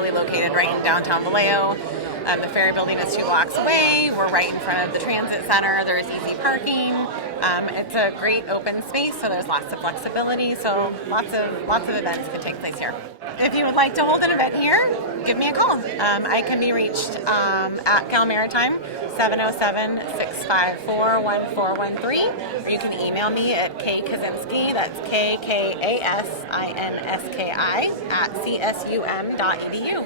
centrally located right in downtown Vallejo. The ferry building is 2 blocks away. We're right in front of the transit center. There's easy parking. It's a great open space, so there's lots of flexibility. So lots of events can take place here. If you would like to hold an event here, give me a call. I can be reached at Cal Maritime, 707-654-1413. Or you can email me at kkasinski, that's KKASINSKI, at csum.edu.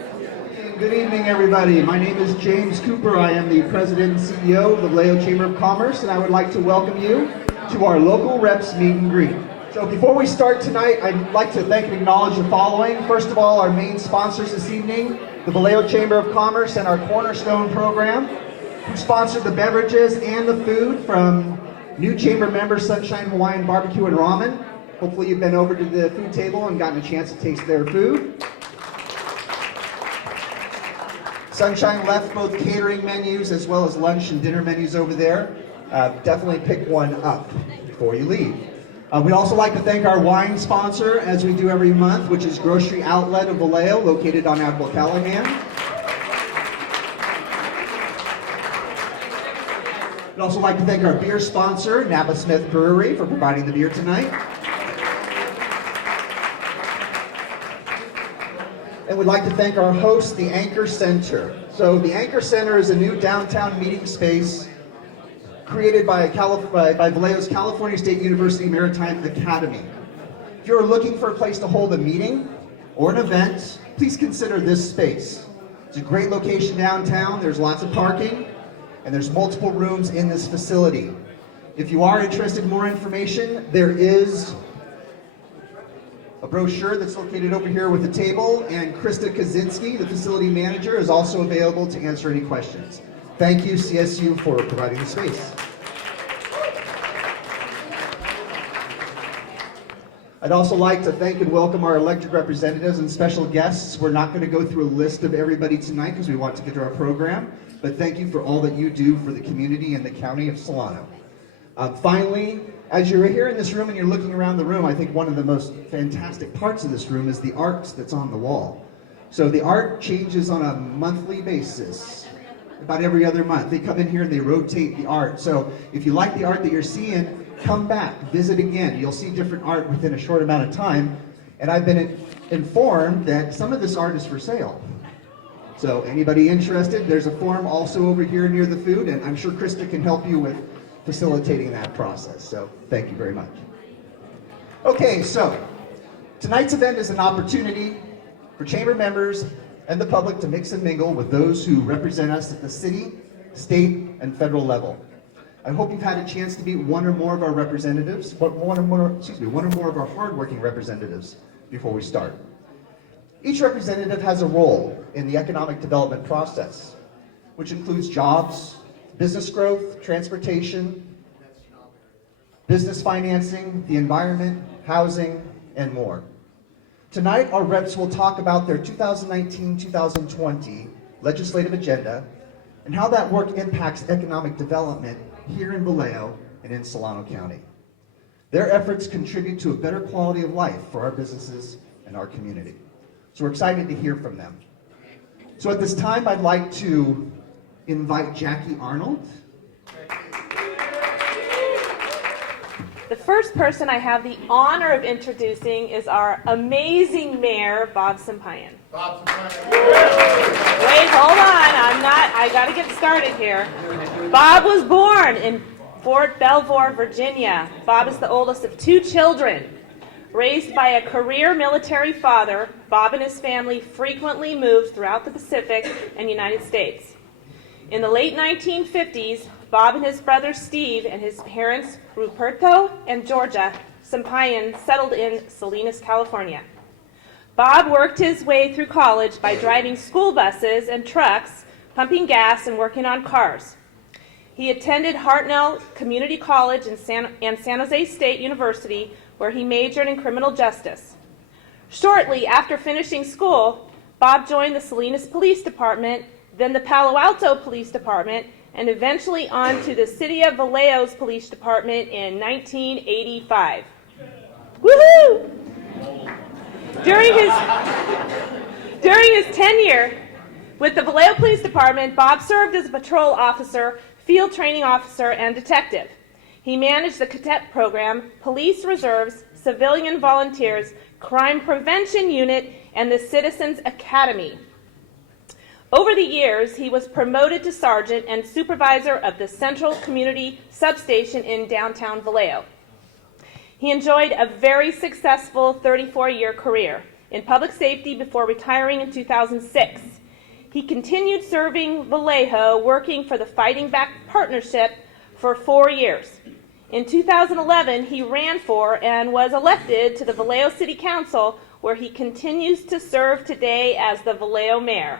Good evening, everybody. My name is James Cooper. I am the President and CEO of the Vallejo Chamber of Commerce, and I would like to welcome you to our local reps meet and greet. So before we start tonight, I'd like to thank and acknowledge the following. First of all, our main sponsors this evening, the Vallejo Chamber of Commerce and our Cornerstone program, who sponsored the beverages and the food from new chamber members Sunshine Hawaiian Barbecue and Ramen. Hopefully you've been over to the food table and gotten a chance to taste their food. Sunshine left both catering menus as well as lunch and dinner menus over there. Definitely pick one up before you leave. We'd also like to thank our wine sponsor, as we do every month, which is Grocery Outlet of Vallejo, located on Admiral Callahan. We'd also like to thank our beer sponsor, Napa Smith Brewery, for providing the beer tonight. And we'd like to thank our host, the Anchor Center. So the Anchor Center is a new downtown meeting space created by Vallejo's California State University Maritime Academy. If you're looking for a place to hold a meeting or an event, please consider this space. It's a great location downtown. There's lots of parking, and there's multiple rooms in this facility. If you are interested in more information, there is a brochure that's located over here with the table, and Krista Kaczynski, the facility manager, is also available to answer any questions. Thank you, CSU, for providing the space. I'd also like to thank and welcome our elected representatives and special guests. We're not going to go through a list of everybody tonight because we want to get to our program, but thank you for all that you do for the community and the county of Solano. Finally, as you're here in this room and you're looking around the room, I think one of the most fantastic parts of this room is the art that's on the wall. So the art changes on a monthly basis, about every other month. They come in here and they rotate the art. So if you like the art that you're seeing, come back, visit again. You'll see different art within a short amount of time. And I've been informed that some of this art is for sale. So anybody interested, there's a form also over here near the food, and I'm sure Krista can help you with facilitating that process. So thank you very much. Okay, so tonight's event is an opportunity for chamber members and the public to mix and mingle with those who represent us at the city, state, and federal level. I hope you've had a chance to meet one or more of our representatives, one or more of our hardworking representatives before we start. Each representative has a role in the economic development process, which includes jobs, business growth, transportation, business financing, the environment, housing, and more. Tonight, our reps will talk about their 2019-2020 legislative agenda and how that work impacts economic development here in Vallejo and in Solano County. Their efforts contribute to a better quality of life for our businesses and our community. So we're excited to hear from them. So at this time, I'd like to invite Jackie Arnold. The first person I have the honor of introducing is our amazing mayor, Bob Sampayan. Bob Sampayan. Wait, hold on. I got to get started here. Bob was born in Fort Belvoir, Virginia. Bob is the oldest of 2 children. Raised by a career military father, Bob and his family frequently moved throughout the Pacific and United States. In the late 1950s, Bob and his brother Steve and his parents Ruperto and Georgia Sampayan settled in Salinas, California. Bob worked his way through college by driving school buses and trucks, pumping gas, and working on cars. He attended Hartnell Community College and San Jose State University, where he majored in criminal justice. Shortly after finishing school, Bob joined the Salinas Police Department, then the Palo Alto Police Department, and eventually on to the City of Vallejo's Police Department in 1985. Woohoo! During During his tenure with the Vallejo Police Department, Bob served as a patrol officer, field training officer, and detective. He managed the cadet program, police reserves, civilian volunteers, crime prevention unit, and the Citizens Academy. Over the years, he was promoted to sergeant and supervisor of the Central Community Substation in downtown Vallejo. He enjoyed a very successful 34-year career in public safety before retiring in 2006. He continued serving Vallejo, working for the Fighting Back Partnership for 4 years. In 2011, he ran for and was elected to the Vallejo City Council, where he continues to serve today as the Vallejo mayor.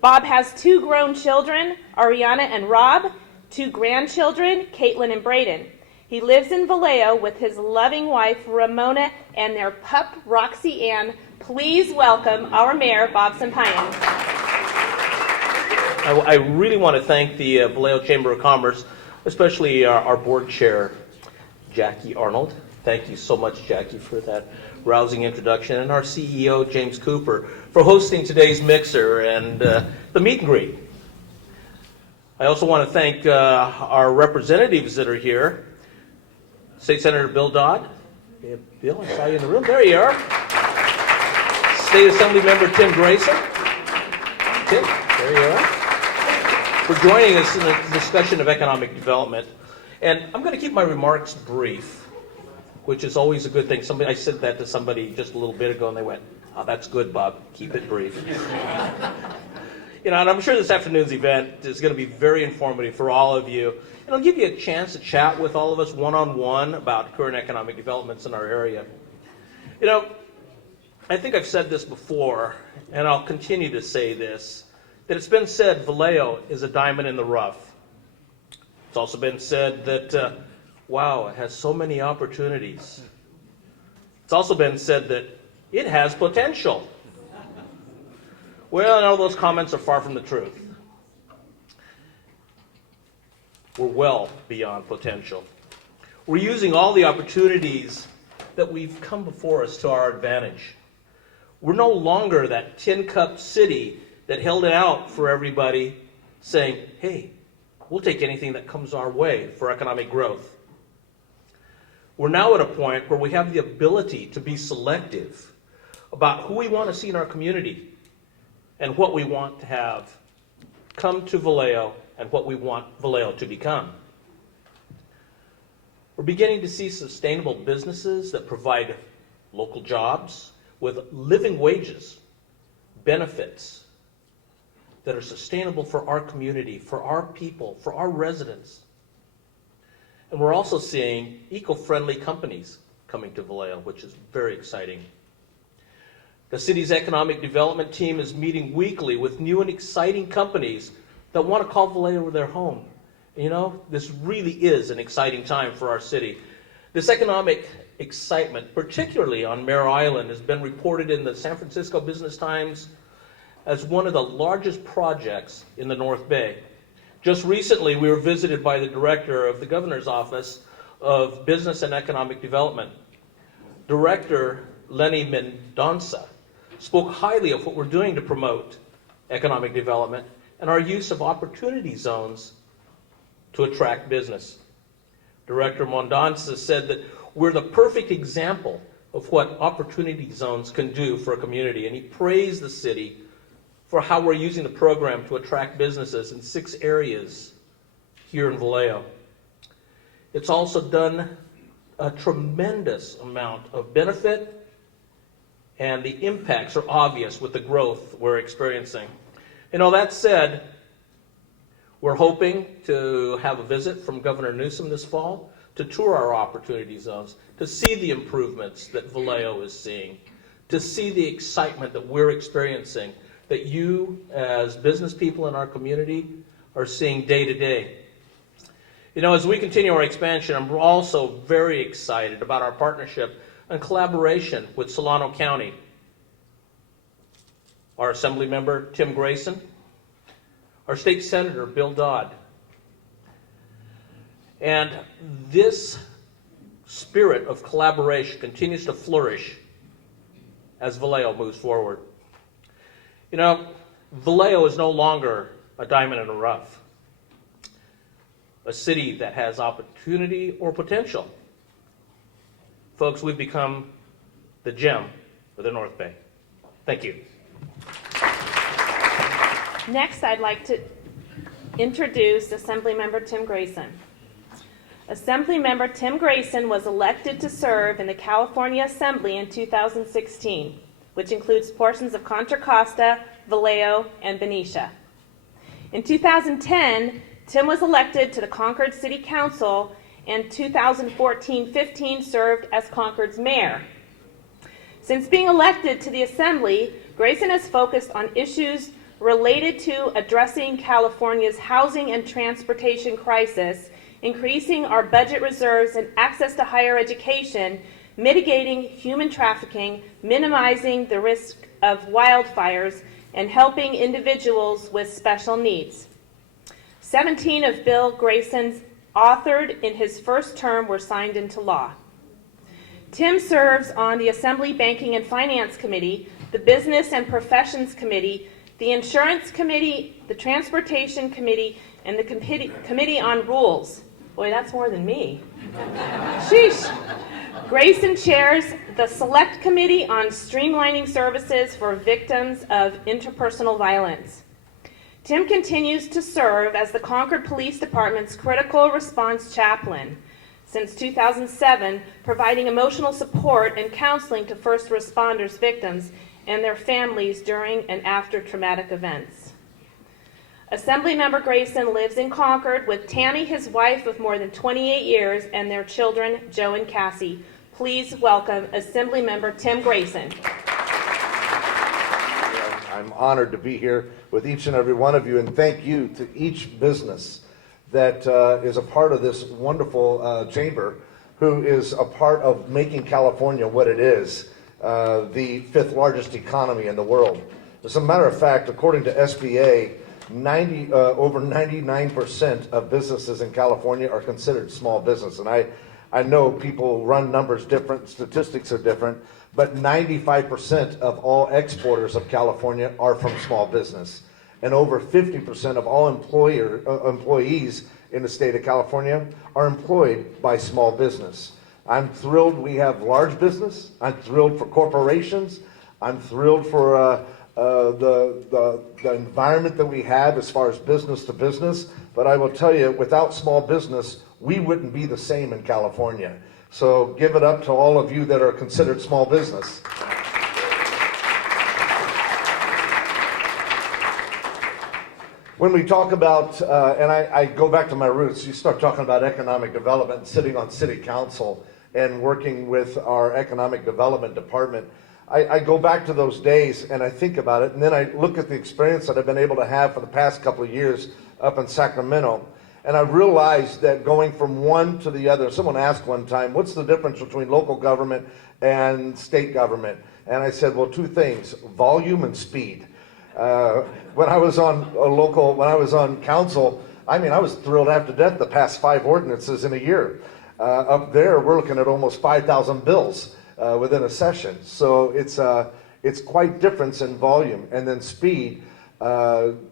Bob has 2 grown children, Ariana and Rob, 2 grandchildren, Caitlin and Braden. He lives in Vallejo with his loving wife, Ramona, and their pup, Roxy Ann. Please welcome our mayor, Bob Sampayan. I really want to thank the Vallejo Chamber of Commerce, especially our board chair, Jackie Arnold. Thank you so much, Jackie, for that rousing introduction, and our CEO, James Cooper, for hosting today's mixer and the meet and greet. I also want to thank our representatives that are here. State Senator Bill Dodd. Yeah, Bill, I saw you in the room. There you are. State Assembly Member Tim Grayson. Tim, there you are. For joining us in the discussion of economic development. And I'm going to keep my remarks brief, which is always a good thing. I said that to somebody just a little bit ago, and they went, "Oh, that's good, Bob. Keep it brief." And I'm sure this afternoon's event is going to be very informative for all of you. And it'll give you a chance to chat with all of us one-on-one about current economic developments in our area. I think I've said this before, and I'll continue to say this, that it's been said Vallejo is a diamond in the rough. It's also been said that, wow, it has so many opportunities. It's also been said that it has potential. Well, all those comments are far from the truth. We're well beyond potential. We're using all the opportunities that we've come before us to our advantage. We're no longer that tin-cup city that held it out for everybody saying, hey, we'll take anything that comes our way for economic growth. We're now at a point where we have the ability to be selective about who we want to see in our community and what we want to have come to Vallejo and what we want Vallejo to become. We're beginning to see sustainable businesses that provide local jobs with living wages, benefits that are sustainable for our community, for our people, for our residents. And we're also seeing eco-friendly companies coming to Vallejo, which is very exciting. The city's economic development team is meeting weekly with new and exciting companies that want to call Vallejo their home. This really is an exciting time for our city. This economic excitement, particularly on Mare Island, has been reported in the San Francisco Business Times as one of the largest projects in the North Bay. Just recently, we were visited by the director of the Governor's Office of Business and Economic Development. Director Lenny Mendonça spoke highly of what we're doing to promote economic development and our use of opportunity zones to attract business. Director Mendonça said that we're the perfect example of what opportunity zones can do for a community, and he praised the city for how we're using the program to attract businesses in 6 areas here in Vallejo. It's also done a tremendous amount of benefit, and the impacts are obvious with the growth we're experiencing. That said, we're hoping to have a visit from Governor Newsom this fall to tour our opportunity zones, to see the improvements that Vallejo is seeing, to see the excitement that we're experiencing, that you as business people in our community are seeing day to day. As we continue our expansion, I'm also very excited about our partnership and collaboration with Solano County. Our Assembly Member, Tim Grayson, our State Senator, Bill Dodd. And this spirit of collaboration continues to flourish as Vallejo moves forward. You know, Vallejo is no longer a diamond in the rough, a city that has opportunity or potential. Folks, we've become the gem of the North Bay. Thank you. Next, I'd like to introduce Assemblymember Tim Grayson. Assemblymember Tim Grayson was elected to serve in the California Assembly in 2016, which includes portions of Contra Costa, Vallejo, and Benicia. In 2010, Tim was elected to the Concord City Council, and 2014-15 served as Concord's mayor. Since being elected to the Assembly, Grayson has focused on issues related to addressing California's housing and transportation crisis, increasing our budget reserves and access to higher education, mitigating human trafficking, minimizing the risk of wildfires, and helping individuals with special needs. 17 of Bill Grayson's authored in his first term were signed into law. Tim serves on the Assembly Banking and Finance Committee, the Business and Professions Committee, the Insurance Committee, the Transportation Committee, and the Committee on Rules. Boy, that's more than me. Sheesh. Grayson chairs the Select Committee on Streamlining Services for Victims of Interpersonal Violence. Tim continues to serve as the Concord Police Department's Critical Response Chaplain since 2007, providing emotional support and counseling to first responders, victims, and their families during and after traumatic events. Assemblymember Grayson lives in Concord with Tammy, his wife of more than 28 years, and their children, Joe and Cassie. Please welcome Assemblymember Tim Grayson. I'm honored to be here with each and every one of you, and thank you to each business that is a part of this wonderful chamber, who is a part of making California what it is, the 5th largest economy in the world. As a matter of fact, according to SBA, over 99% of businesses in California are considered small business. And I know people run numbers different, statistics are different, but 95% of all exporters of California are from small business. And over 50% of all employees in the state of California are employed by small business. I'm thrilled we have large business. I'm thrilled for corporations. I'm thrilled for the environment that we have as far as business to business. But I will tell you, without small business, we wouldn't be the same in California. So give it up to all of you that are considered small business. When we talk about, and I go back to my roots, you start talking about economic development and sitting on city council and working with our economic development department. I go back to those days and I think about it, and then I look at the experience that I've been able to have for the past couple of years up in Sacramento, and I realized that going from one to the other, someone asked one time, what's the difference between local government and state government? And I said, well, two things, volume and speed. When I was on council, I mean, I was thrilled after death to pass 5 ordinances in a year. Up there, we're looking at almost 5,000 bills within a session. So it's quite different in volume. And then speed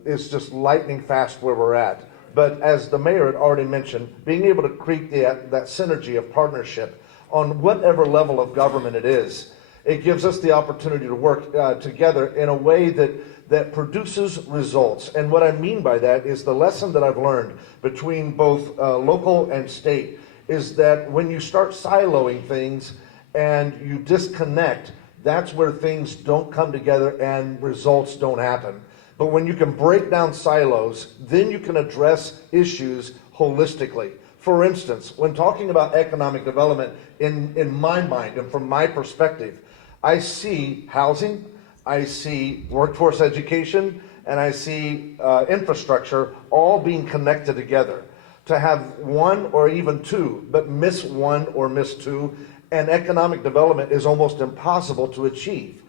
is just lightning fast where we're at. But as the mayor had already mentioned, being able to create that synergy of partnership on whatever level of government it is, it gives us the opportunity to work together in a way that produces results. And what I mean by that is the lesson that I've learned between both local and state is that when you start siloing things and you disconnect, that's where things don't come together and results don't happen. But when you can break down silos, then you can address issues holistically. For instance, when talking about economic development, in my mind and from my perspective, I see housing, I see workforce education, and I see infrastructure all being connected together. To have one or even two, but miss one or miss two, and economic development is almost impossible to achieve.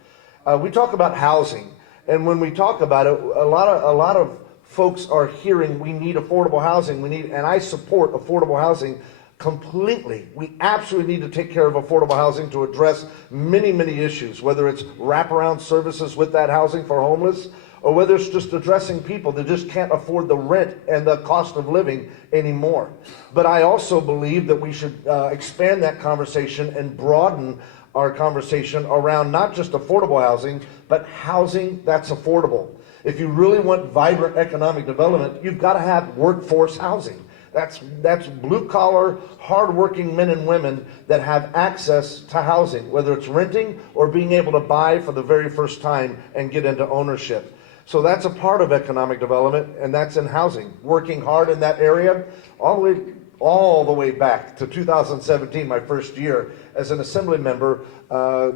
We talk about housing, and when we talk about it, a lot of folks are hearing we need affordable housing. And I support affordable housing completely. We absolutely need to take care of affordable housing to address many, many issues, whether it's wraparound services with that housing for homeless, or whether it's just addressing people that just can't afford the rent and the cost of living anymore. But I also believe that we should expand that conversation and broaden our conversation around not just affordable housing, but housing that's affordable. If you really want vibrant economic development, you've got to have workforce housing. That's blue-collar, hard-working men and women that have access to housing, whether it's renting or being able to buy for the very first time and get into ownership. So that's a part of economic development, and that's in housing. Working hard in that area, all the way back to 2017, my first year as an assembly member,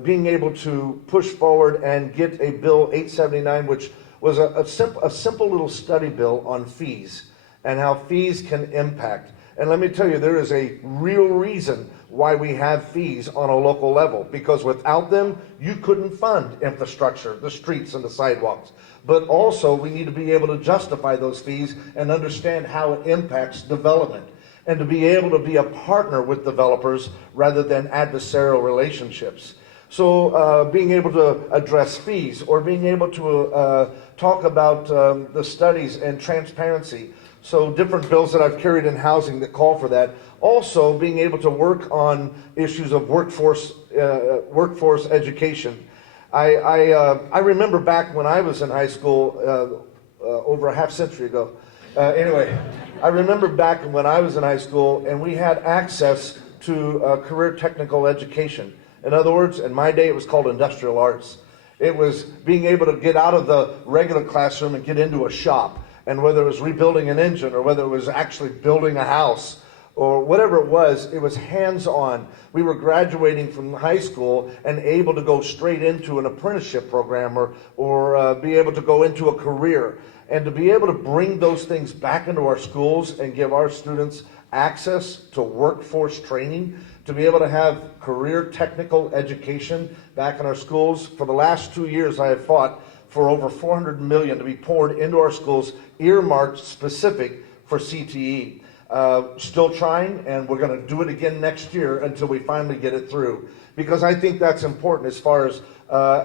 being able to push forward and get a Bill 879, which was a simple little study bill on fees and how fees can impact. And let me tell you, there is a real reason why we have fees on a local level, because without them, you couldn't fund infrastructure, the streets and the sidewalks. But also, we need to be able to justify those fees and understand how it impacts development, and to be able to be a partner with developers rather than adversarial relationships. So being able to address fees, or being able to talk about the studies and transparency. So different bills that I've carried in housing that call for that. Also being able to work on issues of workforce education. I remember back when I was in high school over a half century ago. Anyway, I remember back when I was in high school and we had access to career technical education. In other words, in my day it was called industrial arts. It was being able to get out of the regular classroom and get into a shop. And whether it was rebuilding an engine or whether it was actually building a house or whatever it was hands-on. We were graduating from high school and able to go straight into an apprenticeship program or be able to go into a career. And to be able to bring those things back into our schools and give our students access to workforce training, to be able to have career technical education back in our schools. For the last 2 years, I have fought for over $400 million to be poured into our schools, earmarked specific for CTE. Still trying, and we're going to do it again next year until we finally get it through. Because I think that's important as far as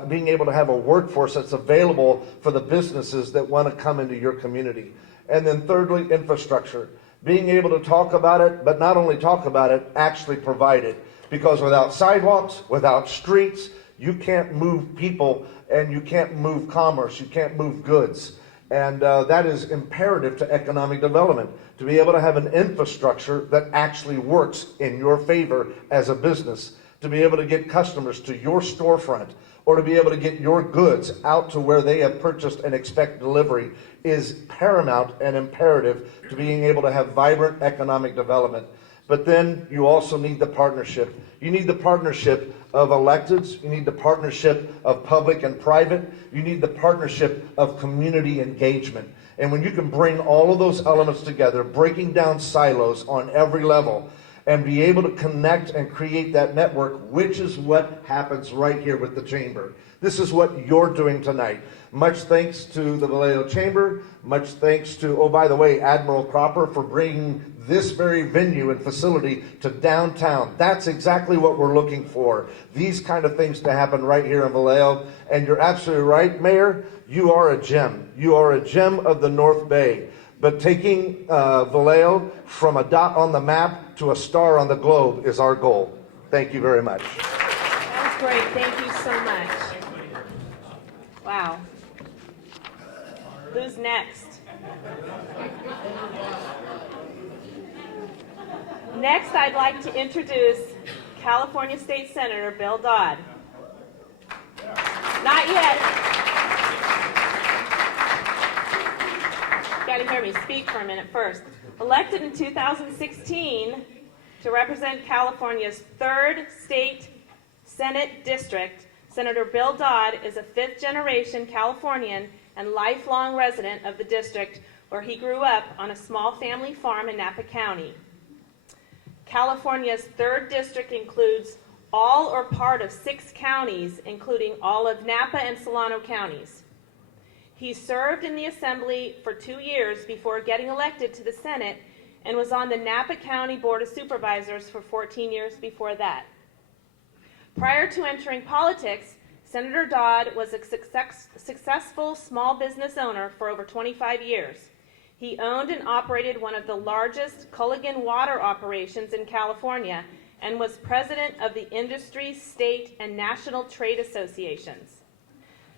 being able to have a workforce that's available for the businesses that want to come into your community. And then thirdly, infrastructure. Being able to talk about it, but not only talk about it, actually provide it. Because without sidewalks, without streets, you can't move people and you can't move commerce, you can't move goods. And that is imperative to economic development, to be able to have an infrastructure that actually works in your favor as a business, to be able to get customers to your storefront, or to be able to get your goods out to where they have purchased and expect delivery is paramount and imperative to being able to have vibrant economic development. But then you also need the partnership. You need the partnership of electeds. You need the partnership of public and private. You need the partnership of community engagement. And when you can bring all of those elements together, breaking down silos on every level, and be able to connect and create that network, which is what happens right here with the Chamber. This is what you're doing tonight. Much thanks to the Vallejo Chamber. Much thanks to, oh, by the way, Admiral Cropper for bringing this very venue and facility to downtown. That's exactly what we're looking for. These kind of things to happen right here in Vallejo. And you're absolutely right, Mayor. You are a gem. You are a gem of the North Bay. But taking Vallejo from a dot on the map to a star on the globe is our goal. Thank you very much. That's great. Thank you so much. Wow. Who's next? Next, I'd like to introduce California State Senator Bill Dodd. Not yet. You gotta hear me speak for a minute first. Elected in 2016 to represent California's 3rd state Senate district, Senator Bill Dodd is a 5th-generation Californian and lifelong resident of the district where he grew up on a small family farm in Napa County. California's 3rd district includes all or part of 6 counties, including all of Napa and Solano counties. He served in the Assembly for 2 years before getting elected to the Senate and was on the Napa County Board of Supervisors for 14 years before that. Prior to entering politics, Senator Dodd was a successful small business owner for over 25 years. He owned and operated one of the largest Culligan water operations in California and was president of the industry, state, and national trade associations.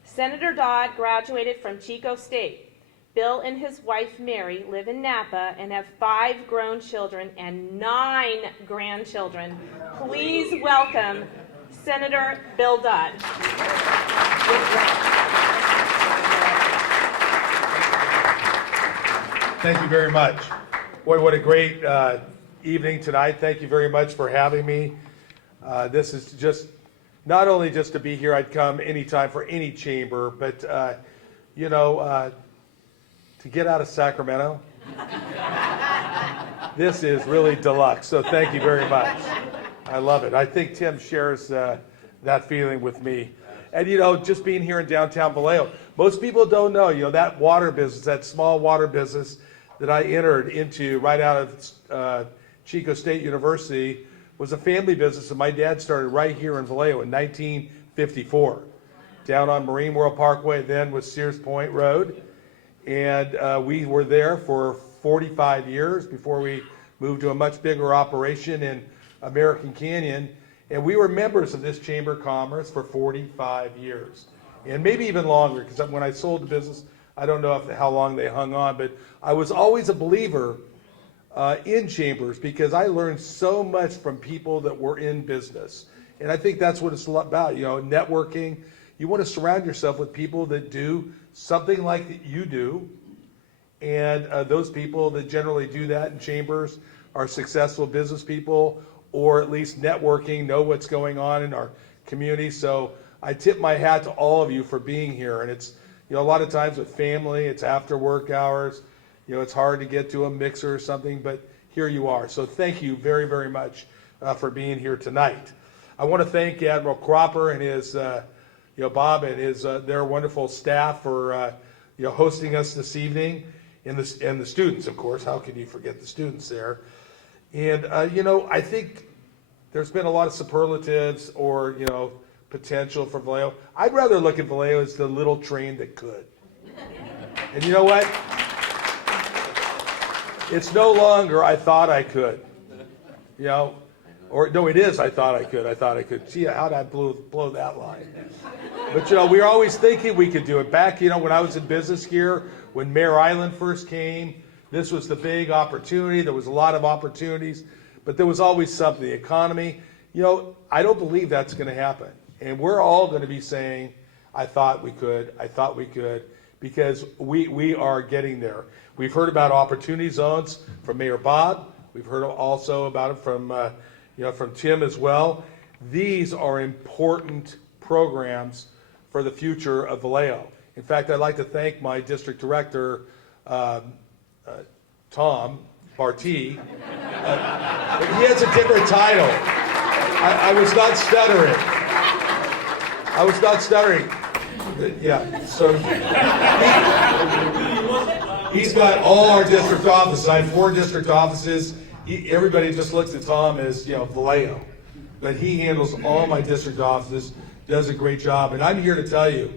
Senator Dodd graduated from Chico State. Bill and his wife Mary live in Napa and have 5 grown children and 9 grandchildren. Please welcome Senator Bill Dodd. Thank you very much. Boy, what a great evening tonight. Thank you very much for having me. This is just not only just to be here, I'd come anytime for any chamber, but to get out of Sacramento, this is really deluxe. So thank you very much. I love it. I think Tim shares that feeling with me. And just being here in downtown Vallejo, most people don't know, that water business, that small water business that I entered into right out of Chico State University was a family business that my dad started right here in Vallejo in 1954, down on Marine World Parkway, then was Sears Point Road. And we were there for 45 years before we moved to a much bigger operation in American Canyon. And we were members of this Chamber of Commerce for 45 years, and maybe even longer, because when I sold the business, I don't know how long they hung on, but I was always a believer in chambers because I learned so much from people that were in business. And I think that's what it's about, networking. You want to surround yourself with people that do something like you do, and those people that generally do that in chambers are successful business people, or at least networking, know what's going on in our community. So I tip my hat to all of you for being here. And it's, a lot of times with family, it's after work hours, it's hard to get to a mixer or something, but here you are. So thank you very, very much for being here tonight. I want to thank Admiral Cropper and his, Bob and his, their wonderful staff for, hosting us this evening, and the students, of course. How can you forget the students there? And, I think there's been a lot of superlatives or, potential for Vallejo. I'd rather look at Vallejo as the little train that could. And you know what? It's no longer, I thought I could. Or no, it is, I thought I could. Gee, how'd I blow that line? But, we were always thinking we could do it. Back, when I was in business here, when Mare Island first came, this was the big opportunity. There was a lot of opportunities, but there was always something. The economy, I don't believe that's going to happen. And we're all going to be saying, I thought we could, because we are getting there. We've heard about opportunity zones from Mayor Bob. We've heard also about it from Tim as well. These are important programs for the future of Vallejo. In fact, I'd like to thank my district director, Tom Bartee. He has a different title. I was not stuttering. Yeah, so he's got all our district offices. I have 4 district offices. Everybody just looks at Tom as, Vallejo. But he handles all my district offices, does a great job. And I'm here to tell you,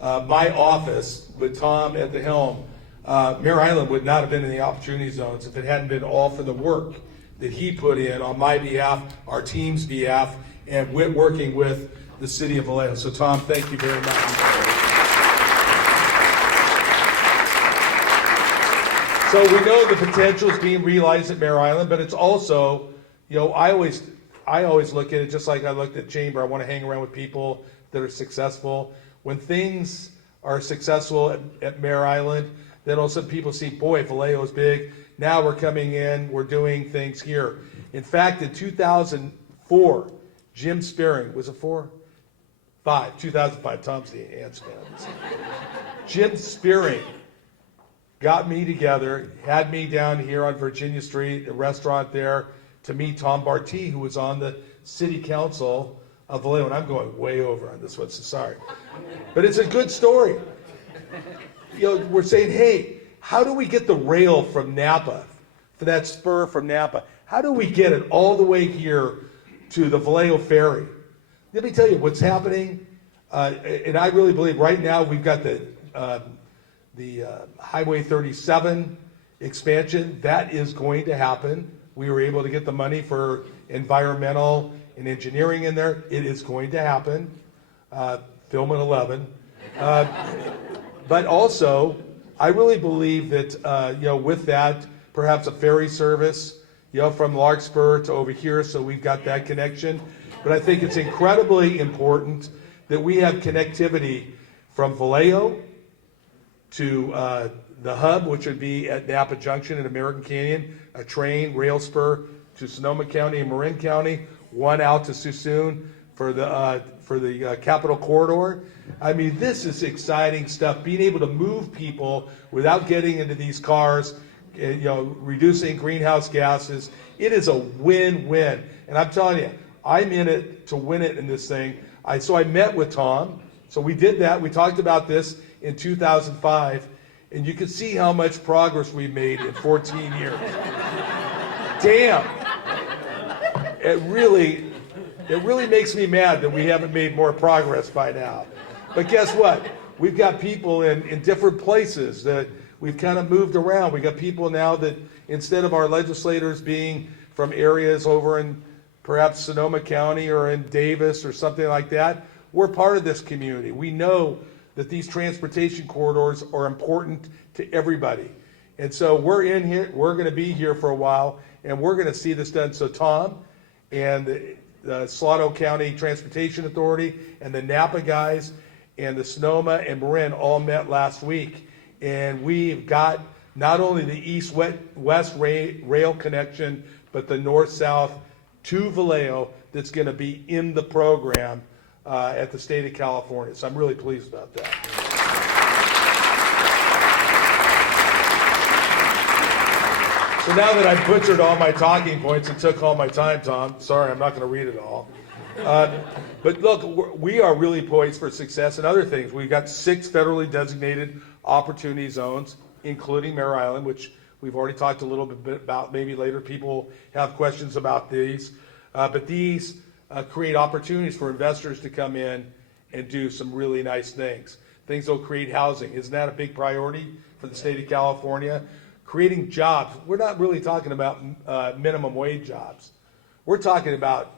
my office, with Tom at the helm, Mare Island would not have been in the opportunity zones if it hadn't been all for the work that he put in on my behalf, our team's behalf, and working with the city of Vallejo. So Tom, thank you very much. So we know the potential is being realized at Mare Island, but it's also, I always look at it just like I looked at Chamber. I want to hang around with people that are successful. When things are successful at Mare Island, then also people see, boy, Vallejo is big. Now we're coming in, we're doing things here. In fact, in 2004, Jim Spearing, was it 4? 5, 2005, Tom's the answer. Jim Spearing got me together, had me down here on Virginia Street, a restaurant there, to meet Tom Bartee, who was on the city council of Vallejo. And I'm going way over on this one, so sorry. But it's a good story. We're saying, hey, how do we get the rail from Napa for that spur from Napa. How do we get it all the way here to the Vallejo Ferry? Let me tell you what's happening, and I really believe right now we've got the Highway 37 expansion. That is going to happen. We were able to get the money for environmental and engineering in there. It is going to happen. Film at 11. But also, I really believe that, with that, perhaps a ferry service, from Larkspur to over here, so we've got that connection. But I think it's incredibly important that we have connectivity from Vallejo to the hub, which would be at Napa Junction in American Canyon, a train, rail spur to Sonoma County and Marin County, one out to Suisun for the Capital Corridor. I mean, this is exciting stuff, being able to move people without getting into these cars, reducing greenhouse gases. It is a win-win. And I'm telling you, I'm in it to win it in this thing. So I met with Tom. So we did that. We talked about this in 2005. And you can see how much progress we've made in 14 years. Damn. It really makes me mad that we haven't made more progress by now. But guess what? We've got people in different places that we've kind of moved around. We've got people now that instead of our legislators being from areas over in perhaps Sonoma County or in Davis or something like that, we're part of this community. We know that these transportation corridors are important to everybody. And so we're in here, we're going to be here for a while, and we're going to see this done. So Tom and the Salado County Transportation Authority and the Napa guys and the Sonoma and Marin all met last week. And we've got not only the east-west rail connection, but the north-south to Vallejo that's going to be in the program at the state of California. So I'm really pleased about that. So now that I've butchered all my talking points and took all my time, Tom, sorry, I'm not going to read it all. But look, we are really poised for success and other things. We've got 6 federally designated opportunity zones, including Mare Island, which we've already talked a little bit about. Maybe later people have questions about these. But these create opportunities for investors to come in and do some really nice things. Things that will create housing. Isn't that a big priority for the state of California? Creating jobs. We're not really talking about minimum wage jobs. We're talking about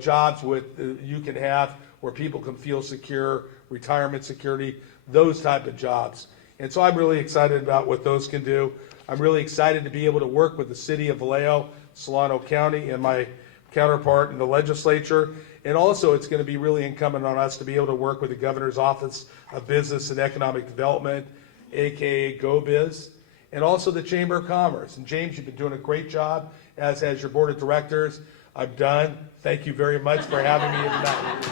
jobs you can have where people can feel secure, retirement security, those type of jobs. And so I'm really excited about what those can do. I'm really excited to be able to work with the city of Vallejo, Solano County, and my counterpart in the legislature. And also it's going to be really incumbent on us to be able to work with the Governor's Office of Business and Economic Development, aka GoBiz, and also the Chamber of Commerce. And James, you've been doing a great job, as has your board of directors. I'm done. Thank you very much for having me here tonight.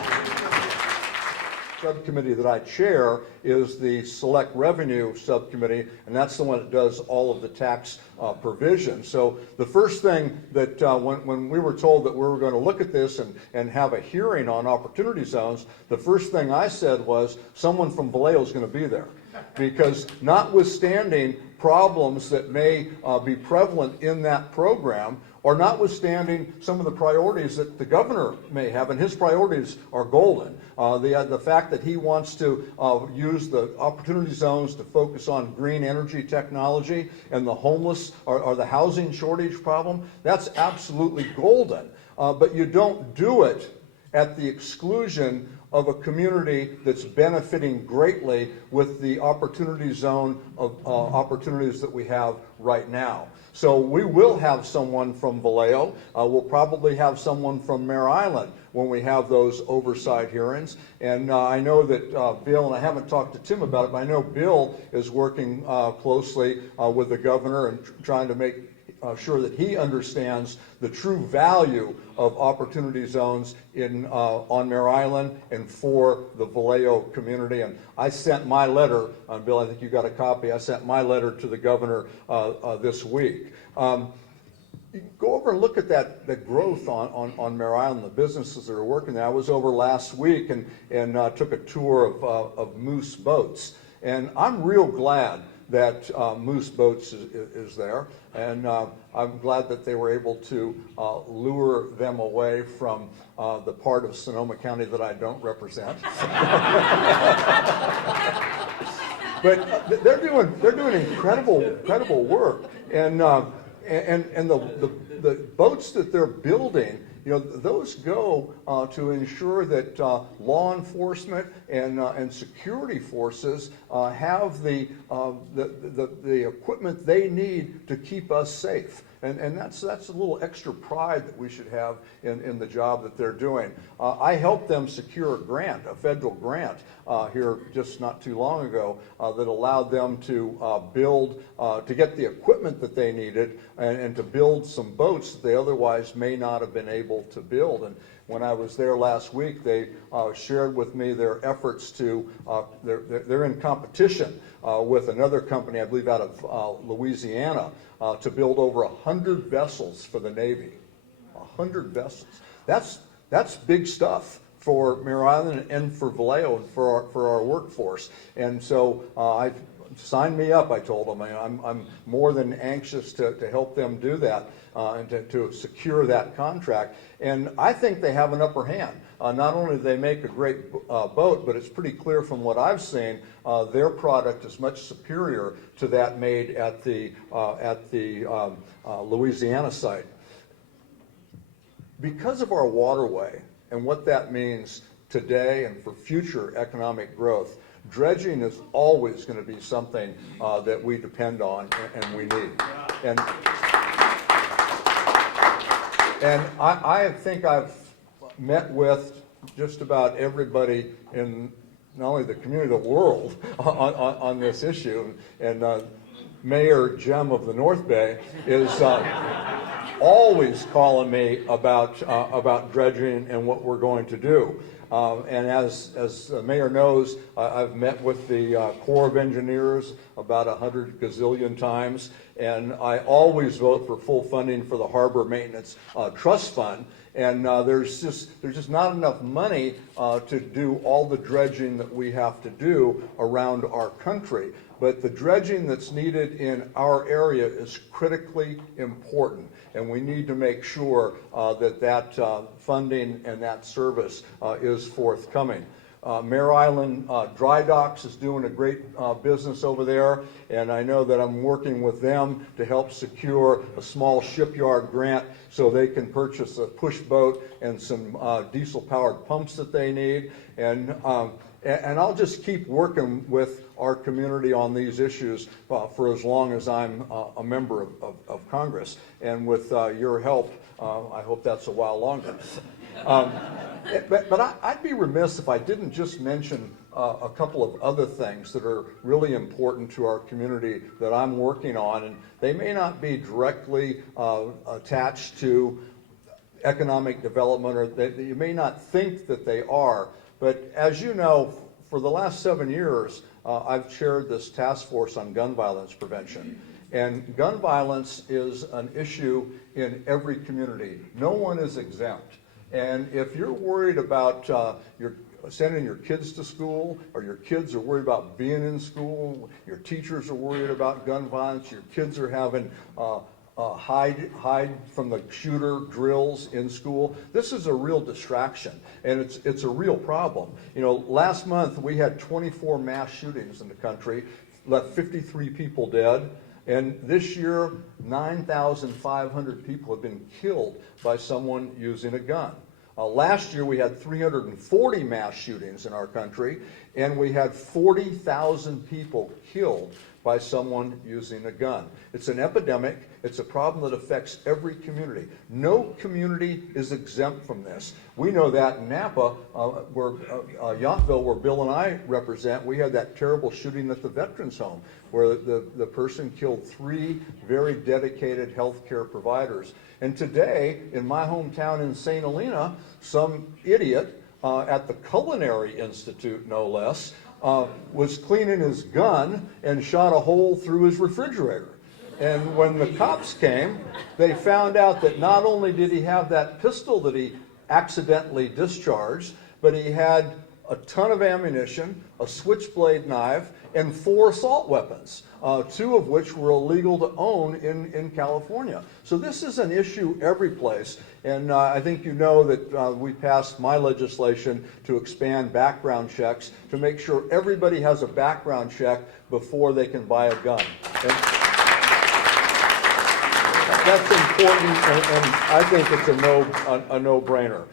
Subcommittee that I chair is the Select Revenue Subcommittee, and that's the one that does all of the tax provision. So the first thing that when we were told that we were going to look at this and have a hearing on opportunity zones, the first thing I said was someone from Vallejo is going to be there. Because notwithstanding problems that may be prevalent in that program, or notwithstanding some of the priorities that the governor may have, and his priorities are golden. The fact that he wants to use the opportunity zones to focus on green energy technology and the homeless or the housing shortage problem, that's absolutely golden. But you don't do it at the exclusion of a community that's benefiting greatly with the opportunity zone of opportunities that we have right now. So we will have someone from Vallejo. We'll probably have someone from Mare Island when we have those oversight hearings. And I know that Bill, and I haven't talked to Tim about it, but I know Bill is working closely with the governor and trying to make sure that he understands the true value of opportunity zones on Mare Island and for the Vallejo community. And I sent my letter, Bill, I think you got a copy, I sent my letter to the governor this week. You can go over and look at the growth on Mare Island, the businesses that are working there. I was over last week and took a tour of Moose Boats. And I'm real glad that Moose Boats is there, and I'm glad that they were able to lure them away from the part of Sonoma County that I don't represent. But they're doing incredible work, and the boats that they're building, those go to ensure that law enforcement and security forces have the equipment they need to keep us safe. And that's a little extra pride that we should have in the job that they're doing. I helped them secure a grant, a federal grant, here just not too long ago that allowed them to build, to get the equipment that they needed and to build some boats that they otherwise may not have been able to build. And when I was there last week, they shared with me their efforts to, they're in competition with another company, I believe out of Louisiana, to build over 100 vessels for the Navy. 100 vessels. That's big stuff for Mare Island and for Vallejo and for our workforce. And so I signed me up, I told them. I'm more than anxious to help them do that and to secure that contract. And I think they have an upper hand. Not only do they make a great boat, but it's pretty clear from what I've seen, their product is much superior to that made at the Louisiana site. Because of our waterway and what that means today and for future economic growth, dredging is always going to be something that we depend on and we need. And I think I've met with just about everybody in not only the community, the world on this issue. And Mayor Jem of the North Bay is always calling me about dredging and what we're going to do. And as the mayor knows, I've met with the Corps of Engineers about 100 gazillion times, and I always vote for full funding for the Harbor Maintenance Trust Fund. And there's just not enough money to do all the dredging that we have to do around our country. But the dredging that's needed in our area is critically important, and we need to make sure that funding and that service is forthcoming. Mare Island Dry Docks is doing a great business over there, and I know that I'm working with them to help secure a small shipyard grant so they can purchase a push boat and some diesel-powered pumps that they need. And I'll just keep working with our community on these issues for as long as I'm a member of Congress. And with your help, I hope that's a while longer. But I'd be remiss if I didn't just mention a couple of other things that are really important to our community that I'm working on. And they may not be directly attached to economic development, or you may not think that they are. But as you know, for the last 7 years, I've chaired this task force on gun violence prevention. And gun violence is an issue in every community. No one is exempt. And if you're worried about sending your kids to school, or your kids are worried about being in school, your teachers are worried about gun violence, your kids are having hide from the shooter drills in school, this is a real distraction, and it's a real problem. Last month we had 24 mass shootings in the country, left 53 people dead. And this year, 9,500 people have been killed by someone using a gun. Last year, we had 340 mass shootings in our country, and we had 40,000 people killed by someone using a gun. It's an epidemic. It's a problem that affects every community. No community is exempt from this. We know that in Napa, Yountville, where Bill and I represent, we had that terrible shooting at the Veterans Home, where the person killed 3 very dedicated healthcare providers. And today, in my hometown in St. Helena, some idiot at the Culinary Institute, no less, was cleaning his gun and shot a hole through his refrigerator. And when the cops came, they found out that not only did he have that pistol that he accidentally discharged, but he had a ton of ammunition, a switchblade knife, and 4 assault weapons, 2 of which were illegal to own in California. So this is an issue every place. And I think you know that we passed my legislation to expand background checks to make sure everybody has a background check before they can buy a gun. And that's important, and I think it's a no-brainer.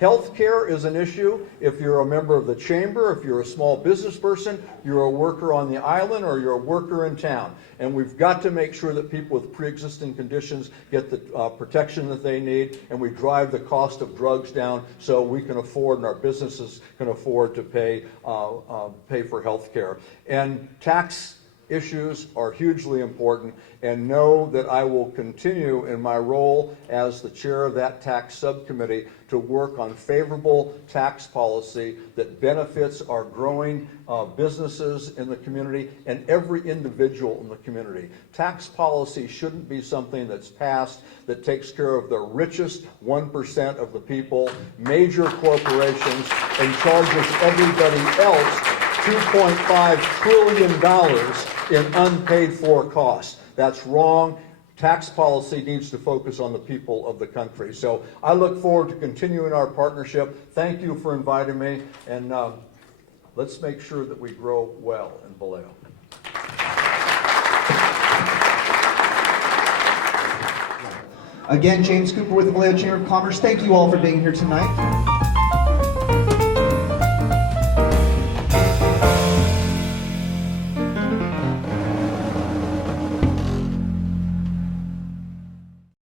Healthcare is an issue. If you're a member of the chamber, if you're a small business person, you're a worker on the island, or you're a worker in town. And we've got to make sure that people with pre-existing conditions get the protection that they need, and we drive the cost of drugs down so we can afford, and our businesses can afford to pay for health care. And tax issues are hugely important, and know that I will continue in my role as the chair of that tax subcommittee to work on favorable tax policy that benefits our growing businesses in the community and every individual in the community. Tax policy shouldn't be something that's passed that takes care of the richest 1% of the people, major corporations, and charges everybody else $2.5 trillion in unpaid for costs. That's wrong. Tax policy needs to focus on the people of the country. So I look forward to continuing our partnership. Thank you for inviting me, and let's make sure that we grow well in Vallejo. Again, James Cooper with the Vallejo Chamber of Commerce. Thank you all for being here tonight.